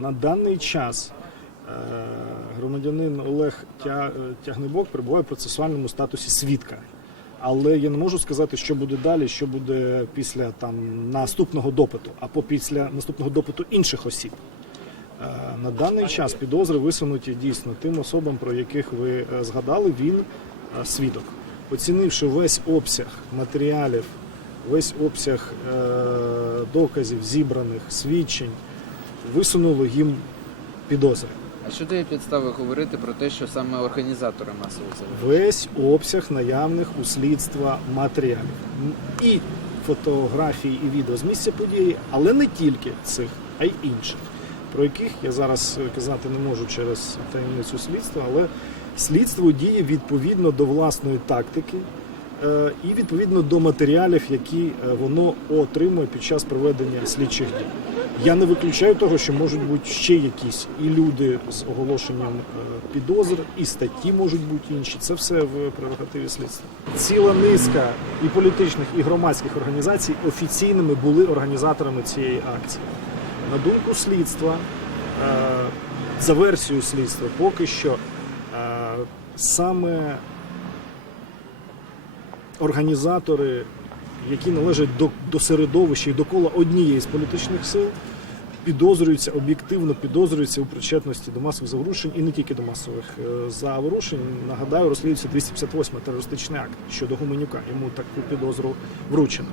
На даний час е, громадянин Олег е, Тягнебок перебуває в процесуальному статусі свідка. Але я не можу сказати, що буде далі, що буде після там наступного допиту, або після наступного допиту інших осіб. Е, На даний час підозри висунуті дійсно тим особам, про яких ви згадали. Він свідок, оцінивши весь обсяг матеріалів, весь обсяг доказів, зібраних свідчень, висунуло їм підозри. А що дає підстави говорити про те, що саме організатори масових заворушень? Весь обсяг наявних у слідства матеріалів і фотографії, і відео з місця події, але не тільки цих, а й інших, про яких я зараз е, казати не можу через таємницю слідства, але слідство діє відповідно до власної тактики. е, І відповідно до матеріалів, які е, воно отримує під час проведення слідчих дій. Я не виключаю того, що можуть бути ще якісь і люди з оголошенням е, підозр, і статті можуть бути інші. Це все в прерогативі слідства. Ціла низка і політичних, і громадських організацій офіційними були організаторами цієї акції. На думку слідства, е, за версією слідства, поки що е, саме організатори, які належать до, до середовища і до кола однієї з політичних сил, підозрюються об'єктивно підозрюються у причетності до масових заворушень і не тільки до масових е, заворушень. Нагадаю, розслідується 258 терористичний акт щодо Гуменюка. Йому таку підозру вручено.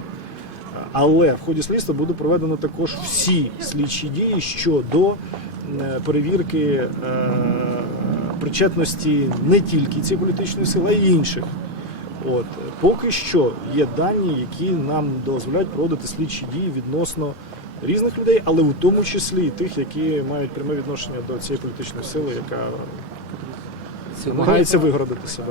Але в ході слідства буде проведено також всі слідчі дії щодо е, перевірки е, причетності не тільки цієї політичної сили, а й інших. От поки що є дані, які нам дозволяють проводити слідчі дії відносно різних людей, але у тому числі і тих, які мають пряме відношення до цієї політичної сили, яка намагається вигородити себе.